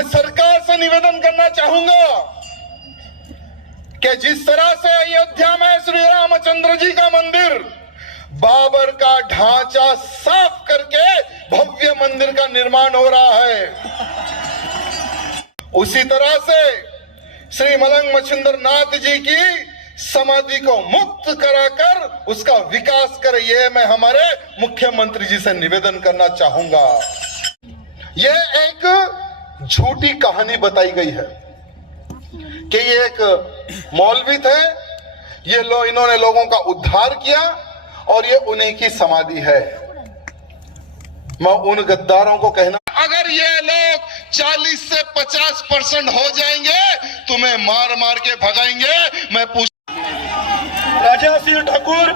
मैं सरकार से निवेदन करना चाहूंगा कि जिस तरह से अयोध्या में श्री रामचंद्र जी का मंदिर बाबर का ढांचा साफ करके भव्य मंदिर का निर्माण हो रहा है, उसी तरह से श्री मलंग मच्छिंद्र नाथ जी की समाधि को मुक्त कराकर उसका विकास करे, ये मैं हमारे मुख्यमंत्री जी से निवेदन करना चाहूंगा। ये एक झूठी कहानी बताई गई है कि ये एक मौलवी थे, इन्होंने लोगों का उद्धार किया और ये उन्हीं की समाधि है। मैं उन गद्दारों को कहना, अगर ये लोग 40 से 50% हो जाएंगे तुम्हें मार मार के भगाएंगे। मैं पूछ राजा सिंह ठाकूर,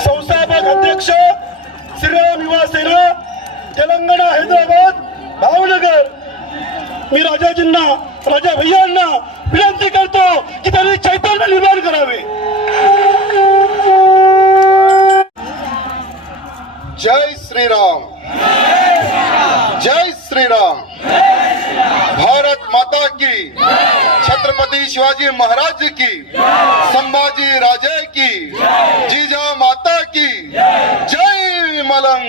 संस्थापक अध्यक्ष, श्रीराम युवा सेना, तेलंगणा, हैदराबाद, भावनगर। मी राजा भैयांना विनंती करतो की त्यांनी चैतन्य निर्माण करावे। जय श्री राम, जय श्री राम। भारत माता की, छत्रपति शिवाजी महाराज की, संभाजी राजे की, जीजा माता की, जय मलंग,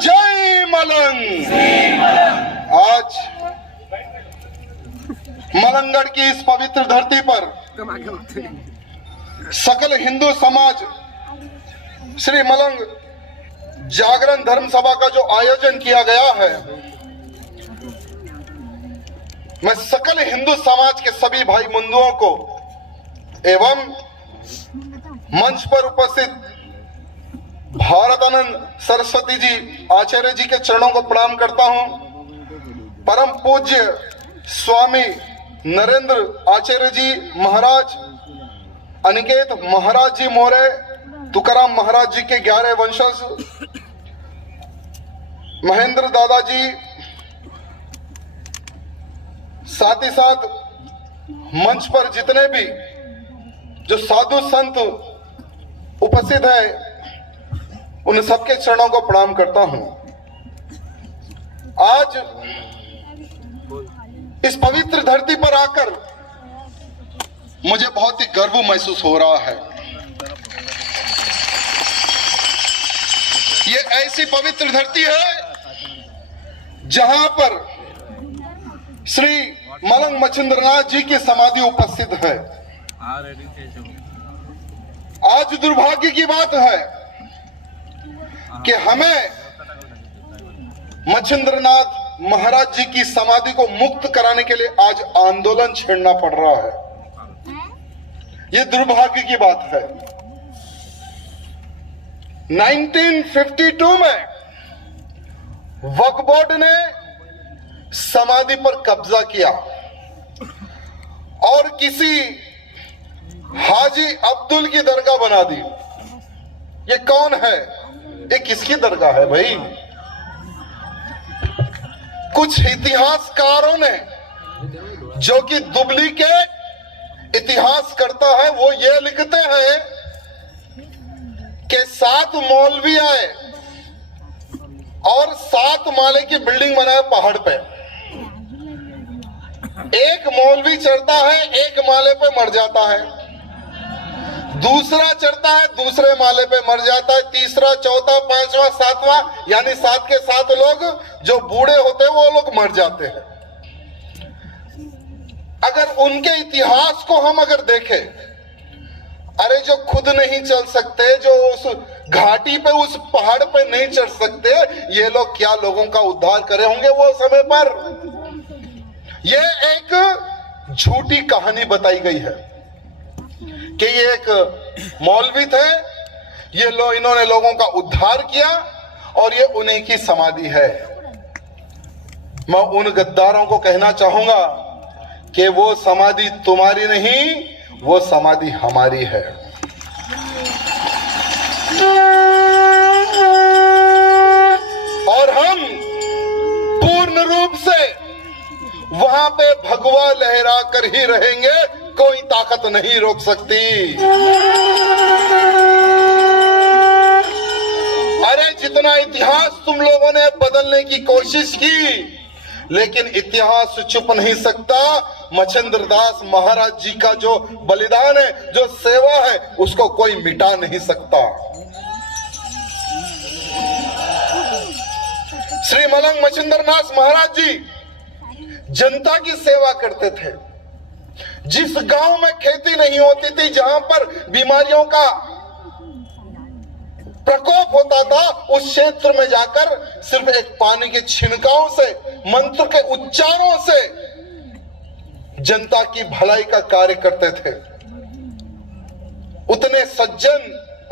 जय मलंग। आज मलंगगढ़ की इस पवित्र धरती पर सकल हिंदू समाज श्री मलंग जागरण धर्म सभा का जो आयोजन किया गया है, मैं सकल हिंदू समाज के सभी भाई बंधुओं को एवं मंच पर उपस्थित भारतानंद सरस्वती जी आचार्य जी के चरणों को प्रणाम करता हूं। परम पूज्य स्वामी नरेंद्र आचार्य जी महाराज, अनिकेत महाराज जी मोरे, तुकाराम महाराज जी के 11 वंशज, महेंद्र दादाजी, साथ ही साथ मंच पर जितने भी जो साधु संत उपस्थित है, उन सबके चरणों को प्रणाम करता हूं। आज इस पवित्र धरती पर आकर मुझे बहुत ही गर्व महसूस हो रहा है। ये ऐसी पवित्र धरती है जहां पर श्री मलंग मच्छिंद्रनाथ जी की समाधि उपस्थित है। आज दुर्भाग्य की बात है कि हमें मच्छिंद्रनाथ महाराज जी की समाधि को मुक्त कराने के लिए आज आंदोलन छेड़ना पड़ रहा है। ये दुर्भाग्य की बात है। 1952 में वक्फ बोर्ड ने समाधि पर कब्जा किया और किसी हाजी अब्दुल की दरगाह बना दी। ये कौन है? ये किसकी दरगाह है भाई? कुछ इतिहासकारों ने, जो कि डुप्लीकेट इतिहास करता है, वो ये लिखते हैं कि 7 मौलवी आए और 7 माले की बिल्डिंग बनाए पहाड़ पे। एक मौलवी चढ़ता है, एक माले पे मर जाता है, दूसरा चढ़ता है, दूसरे माले पे मर जाता है, तीसरा, चौथा, पांचवा, सातवां, यानी 7 के 7 लोग जो बूढ़े होते हैं वो लोग मर जाते हैं। अगर उनके इतिहास को हम अगर देखें, अरे जो खुद नहीं चल सकते, जो उस घाटी पे, उस पहाड़ पे नहीं चढ़ सकते, ये लोग क्या लोगों का उद्धार करे होंगे वो समय पर? ये एक झूठी कहानी बताई गई है कि ये एक मौलवी थे, इन्होंने लोगों का उद्धार किया और ये उन्हीं की समाधि है। मैं उन गद्दारों को कहना चाहूंगा कि वो समाधि तुम्हारी नहीं, वो समाधि हमारी है। और हम पूर्ण रूप से वहां पे भगवा लहरा कर ही रहेंगे, कोई ताकत नहीं रोक सकती। अरे जितना इतिहास तुम लोगों ने बदलने की कोशिश की, लेकिन इतिहास चुप नहीं सकता। मच्छिंद्र दास महाराज जी का जो बलिदान है, जो सेवा है, उसको कोई मिटा नहीं सकता। श्री मलंग मच्छिंद्र दास महाराज जी जनता की सेवा करते थे। जिस गांव में खेती नहीं होती थी, जहां पर बीमारियों का प्रकोप होता था, उस क्षेत्र में जाकर सिर्फ एक पानी के छिड़काव से, मंत्र के उच्चारों से जनता की भलाई का कार्य करते थे। उतने सज्जन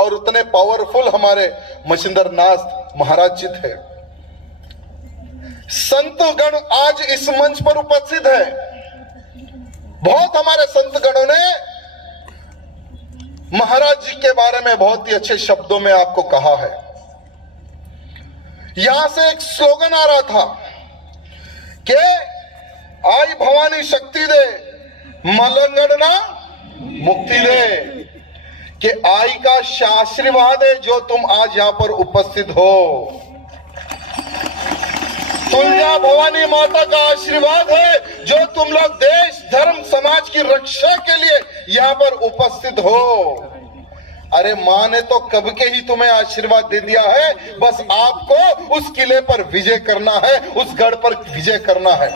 और उतने पावरफुल हमारे मच्छिंद्र नाथ महाराज जी थे। संतगण आज इस मंच पर उपस्थित है। बहुत हमारे संतगणों ने महाराज जी के बारे में बहुत ही अच्छे शब्दों में आपको कहा है। यहां से एक स्लोगन आ रहा था कि आई भवानी शक्ति दे, मलंगड़ना मुक्ति दे, कि आई का आशीर्वाद है जो तुम आज यहां पर उपस्थित हो। तुलजा भवानी माता का आशीर्वाद है जो तुम लोग देश धर्म समाज की रक्षा के लिए यहां पर उपस्थित हो। अरे मां ने तो कब के ही तुम्हें आशीर्वाद दे दिया है, बस आपको उस किले पर विजय करना है, उस गढ़ पर विजय करना है।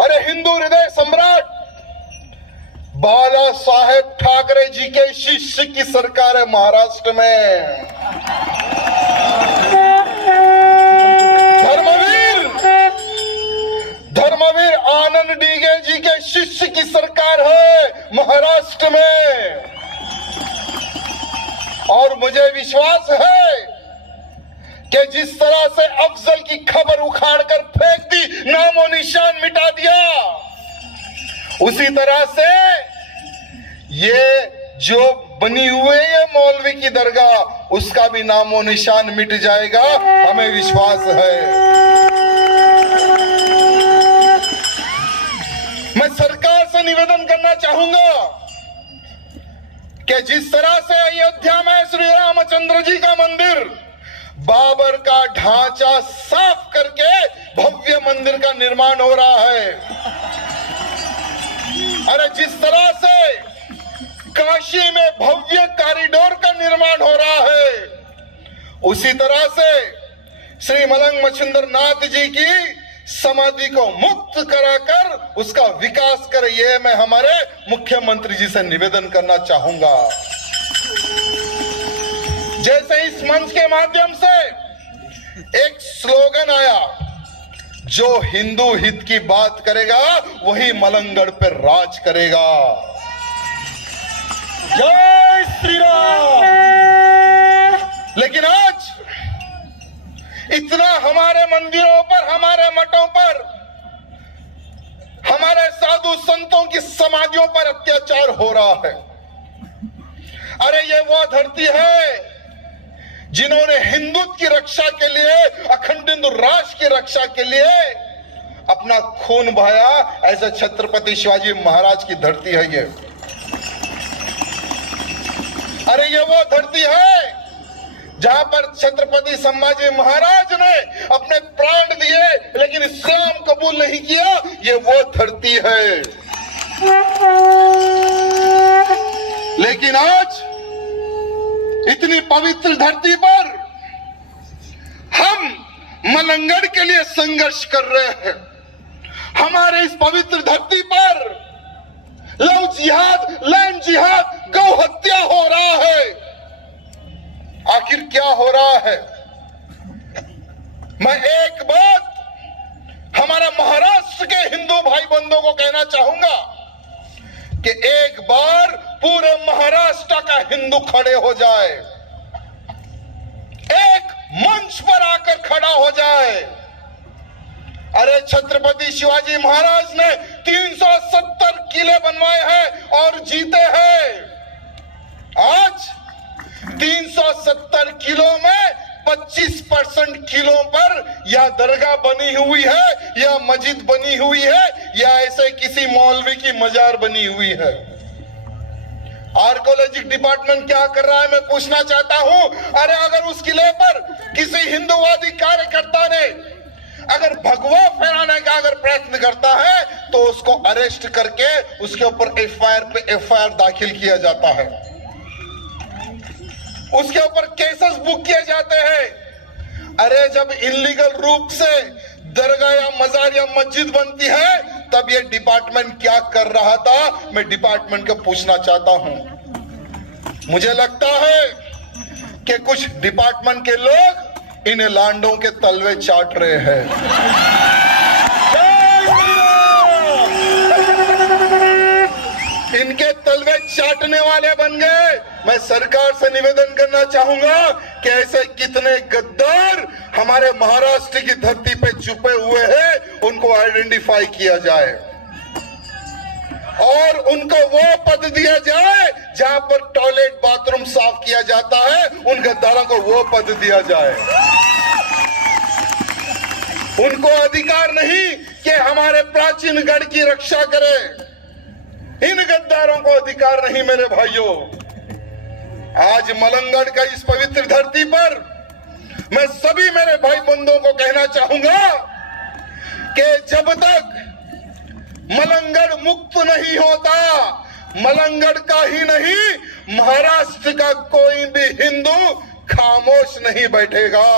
अरे हिंदू हृदय सम्राट बाला साहेब ठाकरे जी के शिष्य की सरकार है महाराष्ट्र में। धर्मवीर आनंद डीगे जी के शिष्य की सरकार है महाराष्ट्र में। और मुझे विश्वास है कि जिस तरह से अफजल की खबर उखाड़कर फेंक दी, नामो निशान मिटा दिया, उसी तरह से ये जो बनी हुए है मौलवी की दरगाह, उसका भी नामो निशान मिट जाएगा, हमें विश्वास है। मैं सरकार से निवेदन करना चाहूंगा कि जिस तरह से अयोध्या में श्री रामचंद्र जी का मंदिर बाबर का ढांचा साफ करके भव्य मंदिर का निर्माण हो रहा है, अरे जिस तरह से काशी में भव्य कॉरिडोर का निर्माण हो रहा है, उसी तरह से श्री मलंग मच्छिंद्र नाथ जी की समाधि को मुक्त कराकर उसका विकास करे, ये मैं हमारे मुख्यमंत्री जी से निवेदन करना चाहूंगा। जैसे इस मंच के माध्यम से एक स्लोगन आया, जो हिंदू हित की बात करेगा वही मलंगगढ़ पर राज करेगा। जय श्री राम। लेकिन आज इतना हमारे मंदिरों पर, हमारे मठों पर, हमारे साधु संतों की समाधियों पर अत्याचार हो रहा है। अरे ये वो धरती है जिन्होंने हिंदुत्व की रक्षा के लिए, अखंड हिंदू राष्ट्र की रक्षा के लिए अपना खून बहाया। ऐसे छत्रपति शिवाजी महाराज की धरती है ये। अरे ये वो धरती है जहां पर छत्रपति संभाजी महाराज ने अपने प्राण दिए, लेकिन इस्लाम कबूल नहीं किया। ये वो धरती है। लेकिन आज इतनी पवित्र धरती पर हम मलंगगढ़ के लिए संघर्ष कर रहे हैं। हमारे इस पवित्र धरती पर लव जिहाद, लैंड जिहाद, गौ हत्या हो रहा है। आखिर क्या हो रहा है? मैं एक बात हमारा महाराष्ट्र के हिंदू भाई बंधुओं को कहना चाहूंगा कि एक बार पूरे महाराष्ट्र का हिंदू खड़े हो जाए, एक मंच पर आकर खड़ा हो जाए। अरे छत्रपति शिवाजी महाराज ने 370 किले बनवाए हैं और जीते हैं। आज 370 किलो में 25% किलो पर या दरगाह बनी हुई है, या मस्जिद बनी हुई है, या ऐसे किसी मौलवी की मजार बनी हुई है। आर्कोलॉजिक डिपार्टमेंट क्या कर रहा है मैं पूछना चाहता हूं। अरे अगर उस किले पर किसी हिंदूवादी कार्यकर्ता ने अगर भगवा फहराने का अगर प्रयत्न करता है तो उसको अरेस्ट करके उसके ऊपर एफआईआर पे एफआईआर दाखिल किया जाता है, उसके ऊपर केसेस बुक किए जाते हैं। अरे जब इलीगल रूप से दरगाह या मजार या मस्जिद बनती है तब ये डिपार्टमेंट क्या कर रहा था, मैं डिपार्टमेंट को पूछना चाहता हूं। मुझे लगता है कि कुछ डिपार्टमेंट के लोग इन लांडों के तलवे चाट रहे हैं। इनके तलवे चाटने वाले बन गए। मैं सरकार से निवेदन करना चाहूंगा कि ऐसे कितने गद्दार हमारे महाराष्ट्र की धरती पे छुपे हुए हैं, उनको आइडेंटिफाई किया जाए और उनको वो पद दिया जाए जहां पर टॉयलेट बाथरूम साफ किया जाता है, उन गद्दारों को वो पद दिया जाए। उनको अधिकार नहीं कि हमारे प्राचीन गढ़ की रक्षा करें, इन गद्दारों को अधिकार नहीं। मेरे भाइयों, आज मलंगड़ का इस पवित्र धरती पर मैं सभी मेरे भाई बंधुओं को कहना चाहूंगा कि जब तक मलंगड़ मुक्त नहीं होता, मलंगड़ का ही नहीं महाराष्ट्र का कोई भी हिंदू खामोश नहीं बैठेगा।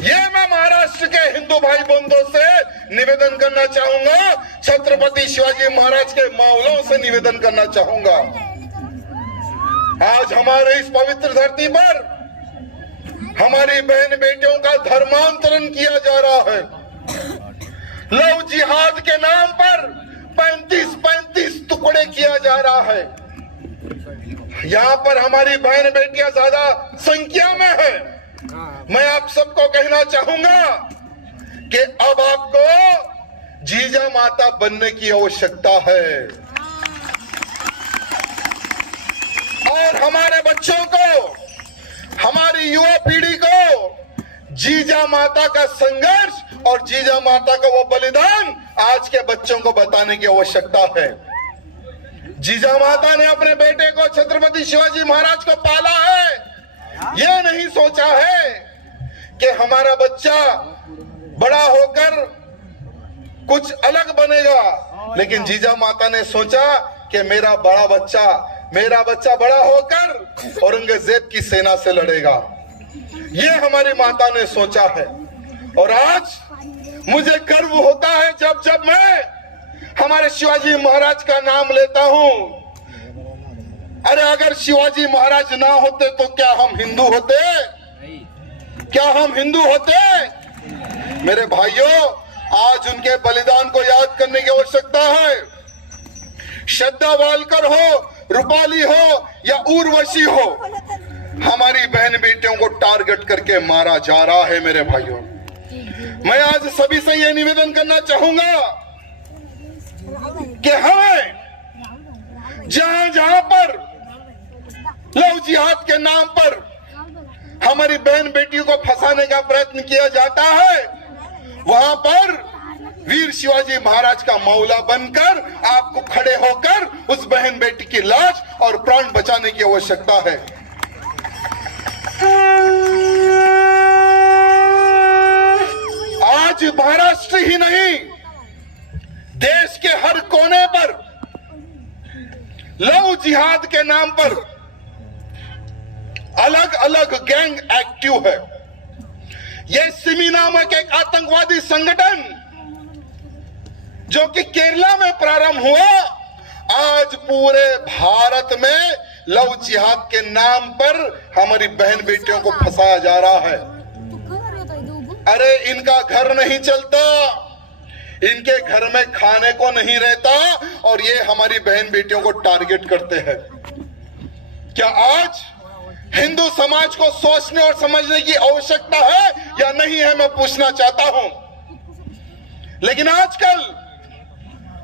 ये मैं महाराष्ट्र के हिंदू भाई बंधुओं से निवेदन करना चाहूंगा, छत्रपति शिवाजी महाराज के मावलों से निवेदन करना चाहूंगा। आज हमारे इस पवित्र धरती पर हमारी बहन बेटियों का धर्मांतरण किया जा रहा है। लव जिहाद के नाम पर 35-35 टुकड़े किया जा रहा है। यहाँ पर हमारी बहन बेटियां ज्यादा संख्या में है। मैं आप सबको कहना चाहूंगा कि अब आपको जीजा माता बनने की आवश्यकता है और हमारे बच्चों को, हमारी युवा पीढ़ी को जीजा माता का संघर्ष और जीजा माता का वो बलिदान आज के बच्चों को बताने की आवश्यकता है। जीजा माता ने अपने बेटे को छत्रपति शिवाजी महाराज को पाला है, यह नहीं सोचा है कि हमारा बच्चा बड़ा होकर कुछ अलग बनेगा, लेकिन जीजा माता ने सोचा कि मेरा बच्चा बड़ा होकर औरंगजेब की सेना से लड़ेगा। ये हमारी माता ने सोचा है और आज मुझे गर्व होता है जब जब मैं हमारे शिवाजी महाराज का नाम लेता हूं। अरे अगर शिवाजी महाराज ना होते तो क्या हम हिंदू होते? क्या हम हिंदू होते? मेरे भाइयों, आज उनके बलिदान को याद करने की आवश्यकता है। श्रद्धा वालकर हो, रूपाली हो या उर्वशी हो, हमारी बहन बेटियों को टारगेट करके मारा जा रहा है। मेरे भाइयों, मैं आज सभी से यह निवेदन करना चाहूंगा कि हमें जहां जहां पर लव जिहाद के नाम पर हमारी बहन बेटियों को फंसाने का प्रयत्न किया जाता है, वहां पर वीर शिवाजी महाराज का मौला बनकर आपको खड़े होकर उस बहन बेटी की लाश और प्राण बचाने की आवश्यकता है। आज महाराष्ट्र ही नहीं, देश के हर कोने पर लव जिहाद के नाम पर अलग अलग गैंग एक्टिव है। यह सिमी नामक एक आतंकवादी संगठन जो कि केरला में प्रारंभ हुआ, आज पूरे भारत में लव जिहाद के नाम पर हमारी बहन बेटियों को फंसाया जा रहा है। अरे इनका घर नहीं चलता, इनके घर में खाने को नहीं रहता और ये हमारी बहन बेटियों को टारगेट करते हैं। क्या आज हिंदू समाज को सोचने और समझने की आवश्यकता है या नहीं है, मैं पूछना चाहता हूं। लेकिन आजकल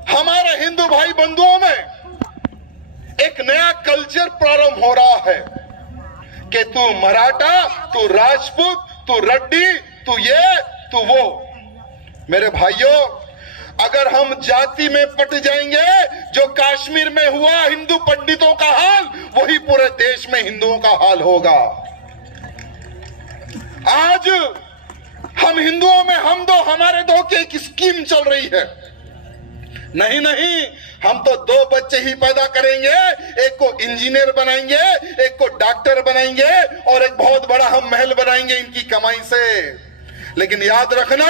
हमारे हिंदू भाई बंधुओं में एक नया कल्चर प्रारंभ हो रहा है कि तू मराठा, तू राजपूत, तू रेड्डी, तू ये, तू वो। मेरे भाइयों, अगर हम जाति में पट जाएंगे, जो कश्मीर में हुआ हिंदू पंडितों का हाल, वही पूरे देश में हिंदुओं का हाल होगा। आज हम हिंदुओं में हम दो हमारे दो की एक स्कीम चल रही है। नहीं नहीं, हम तो दो बच्चे ही पैदा करेंगे, एक को इंजीनियर बनाएंगे, एक को डॉक्टर बनाएंगे और एक बहुत बड़ा हम महल बनाएंगे इनकी कमाई से। लेकिन याद रखना,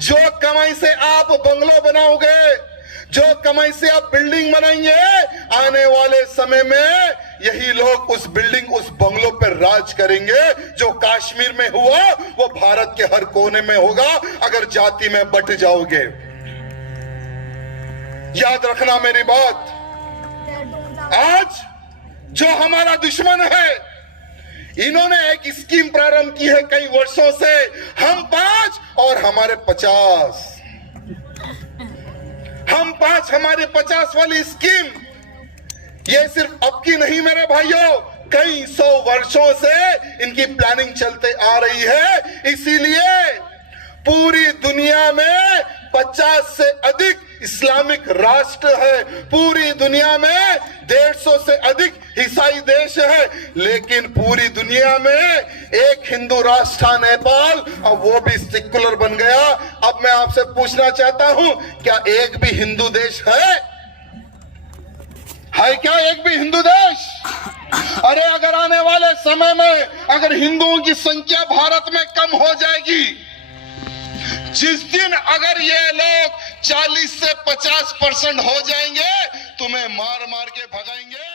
जो कमाई से आप बंगलो बनाओगे, जो कमाई से आप बिल्डिंग बनाएंगे, आने वाले समय में यही लोग उस बिल्डिंग उस बंगलों पर राज करेंगे। जो कश्मीर में हुआ वो भारत के हर कोने में होगा अगर जाति में बंट जाओगे। याद रखना मेरी बात। आज जो हमारा दुश्मन है, इन्होंने एक स्कीम प्रारंभ की है कई वर्षों से, हम 5 और हमारे 50, हम 5 हमारे 50 वाली स्कीम। ये सिर्फ अब की नहीं मेरे भाइयों, कई 100 वर्षों से इनकी प्लानिंग चलते आ रही है। इसीलिए पूरी दुनिया में 50 से अधिक इस्लामिक राष्ट्र है, पूरी दुनिया में 150 से अधिक ईसाई देश है, लेकिन पूरी दुनिया में एक हिंदू राष्ट्र था नेपाल, अब वो भी सेक्युलर बन गया। अब मैं आपसे पूछना चाहता हूं, क्या एक भी हिंदू देश है क्या एक भी हिंदू देश? अरे अगर आने वाले समय में अगर हिंदुओं की संख्या भारत में कम हो जाएगी, जिस दिन अगर ये लोग 40 से 50% हो जाएंगे, तुम्हें मार मार के भगाएंगे।